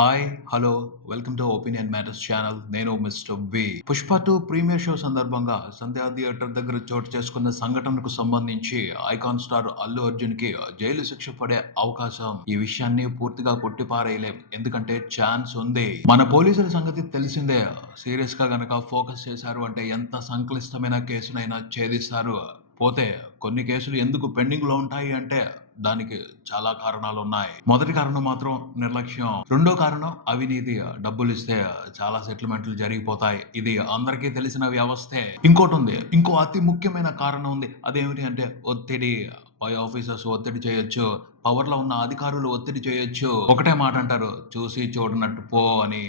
Hi hello welcome to opinion matters channel. నేను mister B. Pushpa 2 premiere show సందర్భంగా Sandhya theatre దగ్గర చోటు చేసుకున్న సంఘటనకు సంబంధించి ఐకాన్ స్టార్ అల్లు అర్జున్ కి జైలు శిక్ష పడే అవకాశం, ఈ విషయాన్ని పూర్తిగా కొట్టిపారేయలేం. ఎందుకంటే ఛాన్స్ ఉంది. మన పోలీసుల సంగతి తెలిసిందే. సీరియస్ గా గనక ఫోకస్ చేశారు అంటే ఎంత సంక్లిష్టమైన కేసునైనా ఛేదిస్తారు. పోతే కొన్ని కేసులు ఎందుకు పెండింగ్ లో ఉంటాయి అంటే దానికి చాలా కారణాలు ఉన్నాయి. మొదటి కారణం మాత్రం నిర్లక్ష్యం. రెండో కారణం అవినీతి. డబ్బులు ఇస్తే చాలా సెటిల్మెంట్లు జరిగిపోతాయి. ఇది అందరికీ తెలిసిన వ్యవస్థే. ఇంకోటి ఉంది, ఇంకో అతి ముఖ్యమైన కారణం ఉంది. అదేమిటి అంటే ఒత్తిడి. పై ఆఫీసర్స్ ఒత్తిడి చేయొచ్చు, పవర్ లో ఉన్న అధికారులు ఒత్తిడి చేయొచ్చు. ఒకటే మాట అంటారు, చూసి చూడనట్టు పో అని.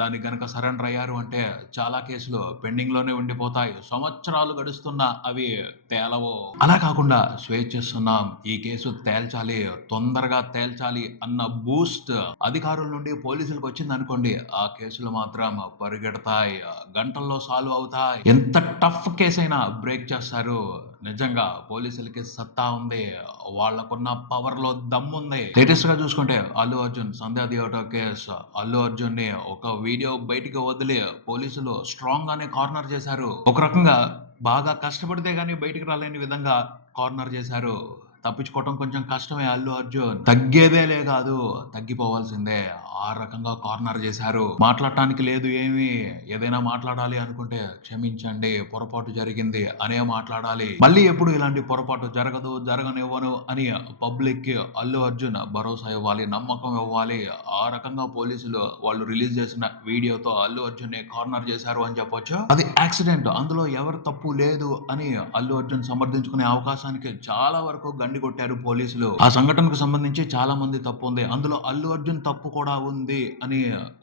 దానికి గనక సరెండర్ అయ్యారు అంటే చాలా కేసులు పెండింగ్ లోనే ఉండిపోతాయి. సంవత్సరాలు గడుస్తున్నా అవి తేలవు. అలా కాకుండా స్వేచ్ఛిస్తున్నాం, ఈ కేసు తేల్చాలి, తొందరగా తేల్చాలి అన్న బూస్ట్ అధికారుల నుండి పోలీసులకు వచ్చింది అనుకోండి, ఆ కేసులు మాత్రం పరిగెడతాయి, గంటల్లో సాల్వ్ అవుతాయి. ఎంత టఫ్ కేసు అయినా బ్రేక్ చేస్తారు. నిజంగా పోలీసులకి సత్తా ఉంది, వాళ్ళకున్న పవర్ లో దమ్ముంది. లేటెస్ట్ గా చూసుకుంటే అల్లు అర్జున్ సంధ్యా థియేటర్ కేసు. అల్లు అర్జున్ ని ఒక వీడియో బయటికి వదిలి పోలీసులు స్ట్రాంగ్ గానే కార్నర్ చేశారు. ఒక రకంగా బాగా కష్టపడితే గానీ బయటికి రాలేని విధంగా కార్నర్ చేశారు. తప్పించుకోవటం కొంచెం కష్టమే. అల్లు అర్జున్ తగ్గేదేలే కాదు, తగ్గిపోవాల్సిందే. ఆ రకంగా కార్నర్ చేశారు. మాట్లాడటానికి లేదు ఏమి. ఏదైనా మాట్లాడాలి అనుకుంటే క్షమించండి, పొరపాటు జరిగింది అనే మాట్లాడాలి. మళ్ళీ ఎప్పుడు ఇలాంటి పొరపాటు జరగదు, జరగనివ్వను అని పబ్లిక్ కి అల్లు అర్జున్ భరోసా ఇవ్వాలి, నమ్మకం ఇవ్వాలి. ఆ రకంగా పోలీసులు వాళ్ళు రిలీజ్ చేసిన వీడియోతో అల్లు అర్జున్ ని కార్నర్ చేశారు అని చెప్పొచ్చు. అది యాక్సిడెంట్, అందులో ఎవరు తప్పు లేదు అని అల్లు అర్జున్ సమర్థించుకునే అవకాశానికి చాలా వరకు గండి కొట్టారు పోలీసులు. ఆ సంఘటనకు సంబంధించి చాలా మంది తప్పు ఉంది, అందులో అల్లు అర్జున్ తప్పు కూడా ఉంది అని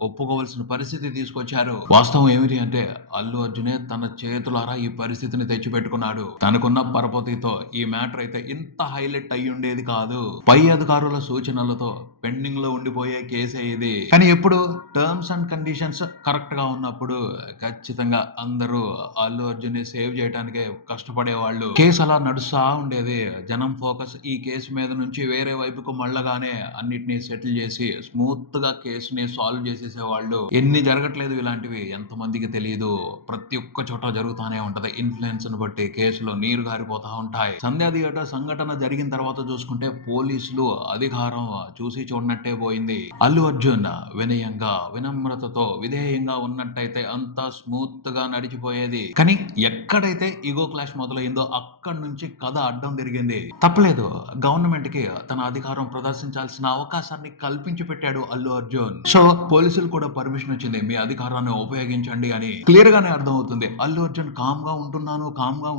ఒప్పుకోవాల్సిన పరిస్థితి తీసుకొచ్చారు. వాస్తవం ఏమిటి అంటే అల్లు అర్జునే తన చేతులారా ఈ పరిస్థితిని తెచ్చిపెట్టుకున్నాడు. తనకున్న పరపతితో ఈ మ్యాటర్ అయితే ఇంత హైలైట్ అయి ఉండేది కాదు. పై అధికారుల సూచనలతో పెండింగ్ లో ఉండిపోయే కేసే ఇది. కానీ ఎప్పుడు టర్మ్స్ అండ్ కండిషన్స్ కరెక్ట్ గా ఉన్నప్పుడు ఖచ్చితంగా అందరూ అల్లు అర్జున్ ని సేవ్ చేయడానికే కష్టపడేవాళ్ళు. కేసు అలా నడుస్తా ఉండేది. జనం ఫోకస్ ఈ కేసు మీద నుంచి వేరే వైపుకు మళ్ళగానే అన్నిటినీ సెటిల్ చేసి స్మూత్ గా కేసుని సాల్వ్ చేసేసేవాళ్ళు. ఎన్ని జరగట్లేదు ఇలాంటివి ఎంతమందికి తెలియదు. ప్రతి ఒక్క చోట జరుగుతానే ఉంటది. ఇన్ఫ్లుయెన్స్ ను బట్టి కేసులో నీరు గారిపోతా ఉంటాయి. సంధ్యా థియేటర్ సంఘటన జరిగిన తర్వాత చూసుకుంటే పోలీసులు అధికారం చూసి చూడనట్టే పోయింది. అల్లు అర్జున్ వినయంగా, వినమ్రతతో, విధేయంగా ఉన్నట్టయితే అంతా స్మూత్ గా నడిచిపోయేది. కానీ ఎక్కడైతే ఈగో క్లాష్ మొదలైందో అక్కడి నుంచి కథ అడ్డం తిరిగింది. తప్పలేదు, గవర్నమెంట్ కి తన అధికారం ప్రదర్శించాల్సిన అవకాశాన్ని కల్పించి పెట్టాడు అల్లు అర్జున్. సో పోలీసులు కూడా పర్మిషన్ వచ్చింది, మీ అధికారాన్ని ఉపయోగించండి అని. క్లియర్ గానే అర్థం అవుతుంది. అల్లు అర్జున్ కామ్ గా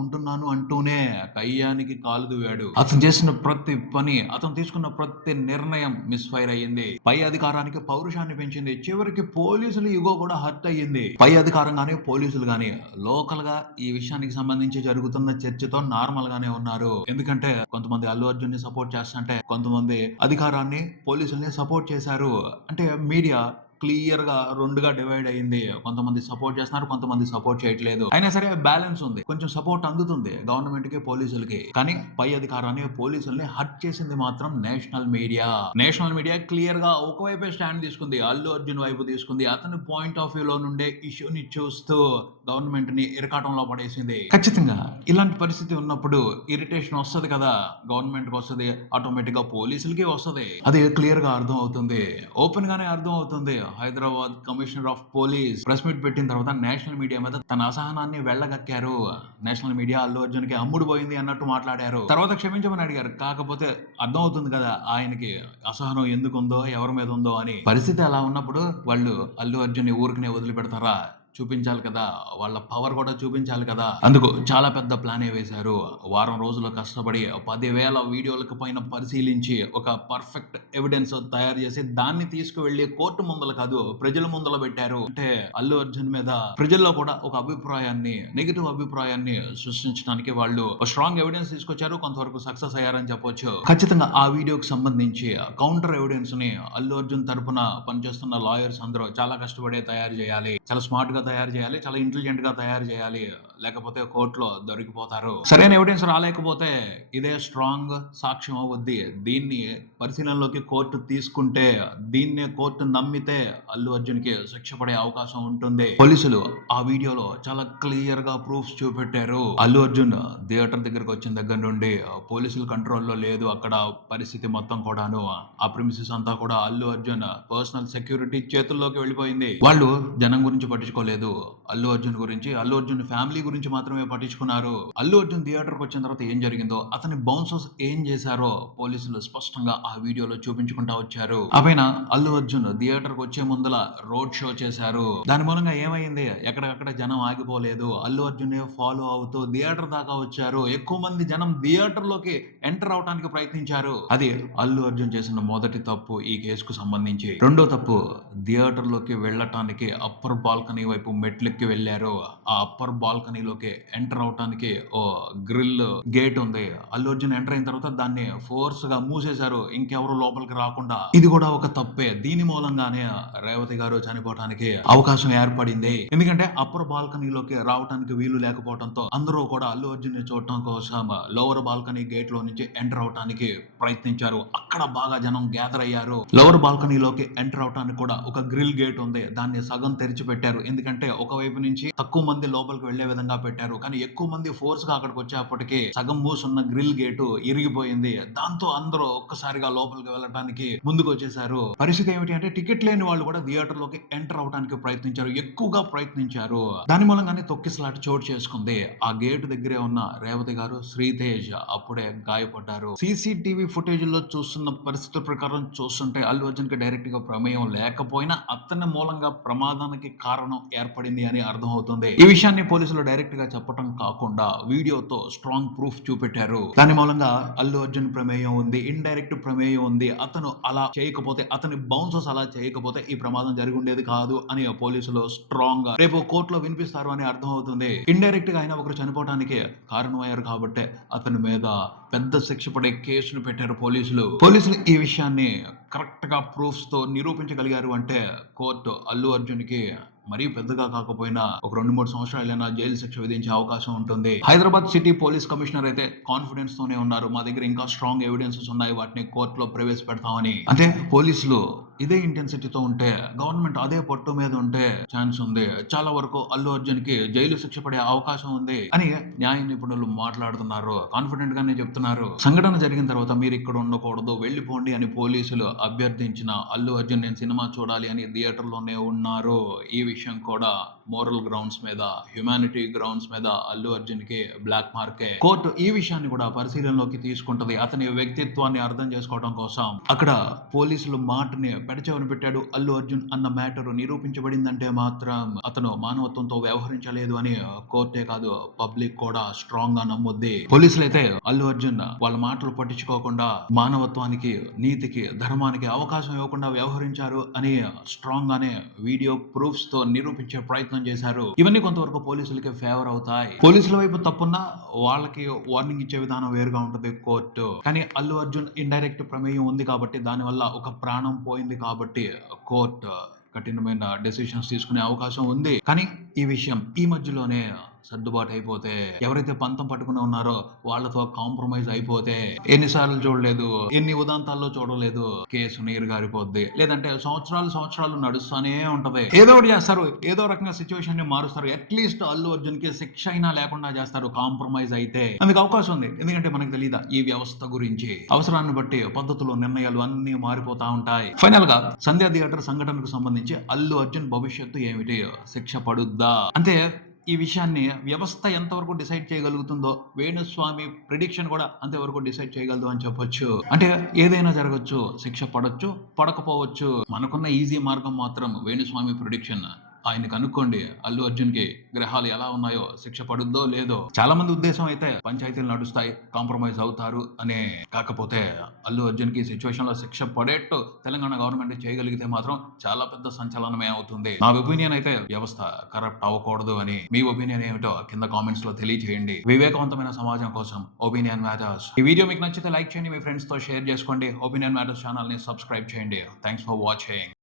ఉంటున్నాను అంటూనే కయ్యానికి కాలు దువ్వాడు. అతను చేసిన ప్రతి పని, అతను తీసుకున్న ప్రతి నిర్ణయం మిస్ ఫైర్ అయ్యింది. పై అధికారానికి పౌరుషాన్ని పెంచింది. చివరికి పోలీసులు ఇగో కూడా హర్ట్ అయ్యింది. పై అధికారం గానీ పోలీసులు గానీ లోకల్ గా ఈ విషయానికి సంబంధించి జరుగుతున్న చర్చతో నార్మల్ గానే ఉన్నారు. ఎందుకంటే కొంతమంది అల్లు అర్జున్ ని సపోర్ట్ చేస్తుంటే కొంతమంది అధికారాన్ని, పోలీసుల్ని సపోర్ట్ చేశారు. అంటే మీడియా క్లియర్ గా రెండుగా డివైడ్ అయింది. కొంతమంది సపోర్ట్ చేస్తున్నారు, కొంతమంది సపోర్ట్ చేయట్లేదు. అయినా సరే బ్యాలెన్స్ ఉంది, కొంచెం సపోర్ట్ అందుతుంది గవర్నమెంట్ కి, పోలీసులకి. కానీ పై అధికారాన్ని, పోలీసుల్ని హర్ట్ చేసింది మాత్రం national media. National media clear గా ఒకవైపే స్టాండ్ తీసుకుంది, అల్లు అర్జున్ వైపు తీసుకుంది. అతని పాయింట్ ఆఫ్ వ్యూ లో నుండే ఇష్యూని చూస్తూ గవర్నమెంట్ ని ఇరకాటంలో పడేసింది. ఖచ్చితంగా ఇలాంటి పరిస్థితి ఉన్నప్పుడు ఇరిటేషన్ వస్తుంది కదా, గవర్నమెంట్ కి వస్తుంది, ఆటోమేటిక్ గా పోలీసులకి వస్తుంది. అది క్లియర్ గా అర్థం అవుతుంది, ఓపెన్ గానే అర్థం అవుతుంది. Hyderabad commissioner of police press meet పెట్టిన తర్వాత నేషనల్ మీడియా మీద తన అసహనాన్ని వెళ్ళగక్కారు. నేషనల్ మీడియా అల్లు అర్జున్ కి అమ్ముడు పోయింది అన్నట్టు మాట్లాడారు. తర్వాత క్షమించమని అడిగారు. కాకపోతే అర్థం అవుతుంది కదా ఆయనకి అసహనం ఎందుకు ఉందో, ఎవరి మీద ఉందో అని. పరిస్థితి అలా ఉన్నప్పుడు వాళ్ళు అల్లు అర్జున్ ని ఊరికనే వదిలిపెడతారా? చూపించాలి కదా, వాళ్ళ పవర్ కూడా చూపించాలి కదా. అందుకు చాలా పెద్ద ప్లానే వేశారు. వారం రోజులు కష్టపడి 10,000 వీడియోలకు పైన పరిశీలించి ఒక పర్ఫెక్ట్ ఎవిడెన్స్ తయారు చేసి దాన్ని తీసుకువెళ్లి కోర్టు ముందల కాదు, ప్రజల ముందల పెట్టారు. అంటే అల్లు అర్జున్ మీద ప్రజల్లో కూడా ఒక అభిప్రాయాన్ని, నెగిటివ్ అభిప్రాయాన్ని సృష్టించడానికి వాళ్ళు స్ట్రాంగ్ ఎవిడెన్స్ తీసుకొచ్చారు. కొంతవరకు సక్సెస్ అయ్యారని చెప్పొచ్చు. ఖచ్చితంగా ఆ వీడియోకి సంబంధించి కౌంటర్ ఎవిడెన్స్ ని అల్లు అర్జున్ తరపున పనిచేస్తున్న లాయర్స్ అందరూ చాలా కష్టపడే తయారు చేయాలి. చాలా స్మార్ట్ గా గా తయారు చేయాలి, చాలా ఇంటెలిజెంట్ గా తయారు చేయాలి, లేకపోతే కోర్టులో దొరికిపోతారు. సరైన ఎవిడెన్స్ రాలేకపోతే ఇదే స్ట్రాంగ్ సాక్ష్యం అవుద్ది. దీన్ని పరిశీలనలోకి కోర్టు తీసుకుంటే, దీన్నే కోర్టు నమ్మితే అల్లు అర్జున్ కి శిక్ష పడే అవకాశం ఉంటుంది. పోలీసులు ఆ వీడియోలో చాలా క్లియర్ గా ప్రూఫ్స్ చూపెట్టారు. అల్లు అర్జున్ థియేటర్ దగ్గరకు వచ్చిన దగ్గర నుండి పోలీసుల కంట్రోల్లో లేదు. అక్కడ పరిస్థితి మొత్తం కూడాను ఆ ప్రిమిసెస్ అంతా కూడా అల్లు అర్జున్ పర్సనల్ సెక్యూరిటీ చేతుల్లోకి వెళ్ళిపోయింది. వాళ్ళు జనం గురించి పట్టించుకోలేదు, అల్లు అర్జున్ గురించి, అల్లు అర్జున్ ఫ్యామిలీ గురించి మాత్రమే పట్టించుకున్నారు. అల్లు అర్జున్ థియేటర్ కు వచ్చిన తర్వాత ఏం జరిగిందో, అతని బౌన్సర్స్ ఏం చేశారో పోలీసులు స్పష్టంగా ఆ వీడియోలో చూపించుకుంటా వచ్చారు. ఆ పైన అల్లు అర్జున్ థియేటర్ కు వచ్చే ముందల రోడ్ షో చేశారు. దాని మూలంగా ఏమైంది, ఎక్కడెక్కడ జనం ఆగిపోలేదు, అల్లు అర్జున్ ఫాలో అవుతూ థియేటర్ దాకా వచ్చారు. ఎక్కువ మంది జనం థియేటర్ లోకి ఎంటర్ అవడానికి ప్రయత్నించారు. అది అల్లు అర్జున్ చేసిన మొదటి తప్పు ఈ కేసుకు సంబంధించి. రెండో తప్పు, థియేటర్ లోకి వెళ్ళటానికి అప్పర్ బాల్కనీ వైపు మెట్లెక్కి వెళ్ళారు. ఆ అప్పర్ బాల్కనీలోకి ఎంటర్ అవటానికి ఓ గ్రిల్ గేట్ ఉంది. అల్లు అర్జున్ ఎంటర్ అయిన తర్వాత దాన్ని ఫోర్స్ గా మూసేశారు, ఇంకెవరు లోపలికి రాకుండా. ఇది కూడా ఒక తప్పే. దీని మూలంగానే రేవతి గారు చనిపోవటానికి అవకాశం ఏర్పడింది. ఎందుకంటే అప్పర్ బాల్కనీలోకి రావడానికి వీలు లేకపోవడంతో అందరూ కూడా అల్లు అర్జున్ ని చూడటం కోసం లోవర్ బాల్కనీ గేట్ లో నుంచి ఎంటర్ అవటానికి ప్రయత్నించారు. అక్కడ బాగా జనం గ్యాదర్ అయ్యారు. లోవర్ బాల్కనీలోకి ఎంటర్ అవటానికి కూడా ఒక గ్రిల్ గేట్ ఉంది, దాన్ని సగం తెరిచి పెట్టారు. ఎందుకంటే ఒకవైపు నుంచి తక్కువ మంది లోపలికి వెళ్లే విధంగా పెట్టారు. కానీ ఎక్కువ మంది ఫోర్స్ గా అక్కడికి వచ్చేప్పటికి సగం మూసున్న గ్రిల్ గేటు ఇరిగిపోయింది. దాంతో అందరూ ఒక్కసారిగా లోపలికి వెళ్ళడానికి ముందుకు వచ్చేసారు. పరిస్థితి ఏమిటి అంటే, టికెట్ లేని వాళ్ళు కూడా థియేటర్ లోకి ఎంటర్ అవడానికి ప్రయత్నించారు, ఎక్కువగా ప్రయత్నించారు. దాని మూలంగానే తొక్కిసలాట చోటు చేసుకుంది. ఆ గేటు దగ్గరే ఉన్న రేవతి గారు, శ్రీతేజ్ అప్పుడే గాయపడ్డారు. సీసీటీవీ ఫుటేజ్ లో చూస్తున్న పరిస్థితుల ప్రకారం చూస్తుంటే అల్లు అర్జున్ కి డైరెక్ట్ గా ప్రమేయం లేకపోయినా అతని మూలంగా ప్రమాదానికి కారణం ఏర్పడింది అని అర్థం అవుతుంది. ఈ విషయాన్ని పోలీసులు డైరెక్ట్ గా చెప్పడం కాకుండా వీడియోతో స్ట్రాంగ్ ప్రూఫ్ చూపెట్టారు. దాని మూలంగా అల్లు అర్జున్ ప్రమేయం ఉంది, ఇండైరెక్ట్ ప్రమేయం ఉంది. అతను అలా చేయకపోతే, అతని బౌన్సర్స్ అలా చేయకపోతే ఈ ప్రమాదం జరిగి ఉండేది కాదు అని పోలీసులు స్ట్రాంగ్ గా రేపు కోర్టులో వినిపిస్తారు అని అర్థం అవుతుంది. ఇండైరెక్ట్ గా అయినా ఒకరు చనిపోవడానికి కారణమయ్యారు కాబట్టి అతని మీద పెద్ద శిక్ష పడే కేసును పెట్టారు పోలీసులు. ఈ విషయాన్ని కరెక్ట్ గా ప్రూఫ్స్ తో నిరూపించగలిగారు అంటే కోర్టు అల్లు అర్జున్ కి మరీ పెద్దగా కాకపోయినా ఒక 2-3 సంవత్సరాలైనా జైలు శిక్ష విధించే అవకాశం ఉంటుంది. హైదరాబాద్ సిటీ పోలీస్ కమిషనర్ అయితే కాన్ఫిడెన్స్ తోనే ఉన్నారు. మా దగ్గర ఇంకా స్ట్రాంగ్ ఎవిడెన్సెస్ ఉన్నాయి, వాటిని కోర్టులో ప్రవేశపెడతామని. అంటే పోలీసులు ఇదే ఇంటెన్సిటీతో ఉంటే, గవర్నమెంట్ అదే పట్టు మీద ఉంటే ఛాన్స్ ఉంది, చాలా వరకు అల్లు అర్జున్ కి జైలు శిక్ష పడే అవకాశం ఉంది అని న్యాయ నిపుణులు మాట్లాడుతున్నారు. కాన్ఫిడెంట్ గానే చెప్తున్నారు. సంఘటన జరిగిన తర్వాత మీరు ఇక్కడ ఉండకూడదు, వెళ్ళిపోండి అని పోలీసులు అభ్యర్థించిన అల్లు అర్జున్ నేను సినిమా చూడాలి అని థియేటర్ లోనే ఉన్నారు. ఈ విషయం కూడా మోరల్ గ్రౌండ్స్ మీద, హ్యుమానిటీ గ్రౌండ్స్ మీద అల్లు అర్జున్ కి బ్లాక్ మార్కే. కోర్టు ఈ విషయాన్ని కూడా పరిశీలనలోకి తీసుకుంటది. అతని వ్యక్తిత్వాన్ని అర్థం చేసుకోవడం కోసం అక్కడ పోలీసులు మాటని పెడచెవిన పెట్టాడు అల్లు అర్జున్ అన్న మ్యాటర్ నిరూపించబడిందంటే మాత్రం అతను మానవత్వంతో వ్యవహరించలేదు అని కోర్టే కాదు పబ్లిక్ కూడా స్ట్రాంగ్ గా నమ్ముద్ది. పోలీసులు అయితే అల్లు అర్జున్ వాళ్ళ మాటలు పట్టించుకోకుండా మానవత్వానికి, నీతికి, ధర్మానికి అవకాశం ఇవ్వకుండా వ్యవహరించారు అని స్ట్రాంగ్ గానే వీడియో ప్రూఫ్స్ తో నిరూపించే ప్రయత్నం చేశారు. ఇవన్నీ కొంతవరకు పోలీసులకి ఫేవర్ అవుతాయి. పోలీసుల వైపు తప్పున్నా వాళ్ళకి వార్నింగ్ ఇచ్చే విధానం వేరుగా ఉంటుంది కోర్టు. కానీ అల్లు అర్జున్ ఇండైరెక్ట్ ప్రమేయం ఉంది కాబట్టి, దానివల్ల ఒక ప్రాణం పోయింది కాబట్టి కోర్టు కఠినమైన డెసిషన్స్ తీసుకునే అవకాశం ఉంది. కానీ ఈ విషయం ఈ మధ్యలోనే సర్దుబాటు అయిపోతే, ఎవరైతే పంతం పట్టుకుని ఉన్నారో వాళ్ళతో కాంప్రమైజ్ అయిపోతే, ఎన్నిసార్లు చూడలేదు, ఎన్ని ఉదాంతాల్లో చూడలేదు, కేసు నీరు గారిపోద్ది. లేదంటే సంవత్సరాలు నడుస్తూనే ఉంటది. ఏదో ఒకటి చేస్తారు, ఏదో రకంగా సిచ్యువేషన్ ని మారుస్తారు. అట్లీస్ట్ అల్లు అర్జున్ కి శిక్ష అయినా లేకుండా చేస్తారు కాంప్రమైజ్ అయితే. అందుకు అవకాశం ఉంది. ఎందుకంటే మనకు తెలియదా ఈ వ్యవస్థ గురించి. అవసరాన్ని బట్టి పద్ధతులు, నిర్ణయాలు అన్ని మారిపోతా ఉంటాయి. ఫైనల్ గా సంధ్యా థియేటర్ సంఘటనకు సంబంధించి అల్లు అర్జున్ భవిష్యత్తు ఏమిటి, శిక్ష పడుద్దా అంటే, ఈ విషయాన్ని వ్యవస్థ ఎంతవరకు డిసైడ్ చేయగలుగుతుందో వేణుస్వామి ప్రిడిక్షన్ కూడా అంతవరకు డిసైడ్ చేయగలదు అని చెప్పొచ్చు. అంటే ఏదైనా జరగచ్చు, శిక్ష పడొచ్చు, పడకపోవచ్చు. మనకున్న ఈజీ మార్గం మాత్రం వేణుస్వామి ప్రిడిక్షన్. ఆయన కనుక్కోండి అల్లు అర్జున్ కి గ్రహాలు ఎలా ఉన్నాయో, శిక్ష పడుద్దో లేదో. చాలా మంది ఉద్దేశం అయితే పంచాయతీలు నడుస్తాయి, కాంప్రమైజ్ అవుతారు అనే. కాకపోతే అల్లు అర్జున్ కి సిచ్యువేషన్ లో శిక్ష పడేట్టు తెలంగాణ గవర్నమెంట్ చేయగలిగితే మాత్రం చాలా పెద్ద సంచలనమే అవుతుంది. నా ఒపీనియన్ అయితే వ్యవస్థ కరప్ట్ అవ్వకూడదు అని. మీ ఒపీనియన్ ఏమిటో కింద కామెంట్స్ లో తెలియజేయండి. వివేకవంతమైన సమాజం కోసం ఒపీనియన్ మ్యాటర్స్. ఈ వీడియో మీకు నచ్చితే లైక్ చేయండి, మీ ఫ్రెండ్స్ తో షేర్ చేసుకోండి. ఒపీనియన్ మ్యాటర్స్ ఛానల్ ని సబ్స్క్రైబ్ చేయండి. Thanks for watching.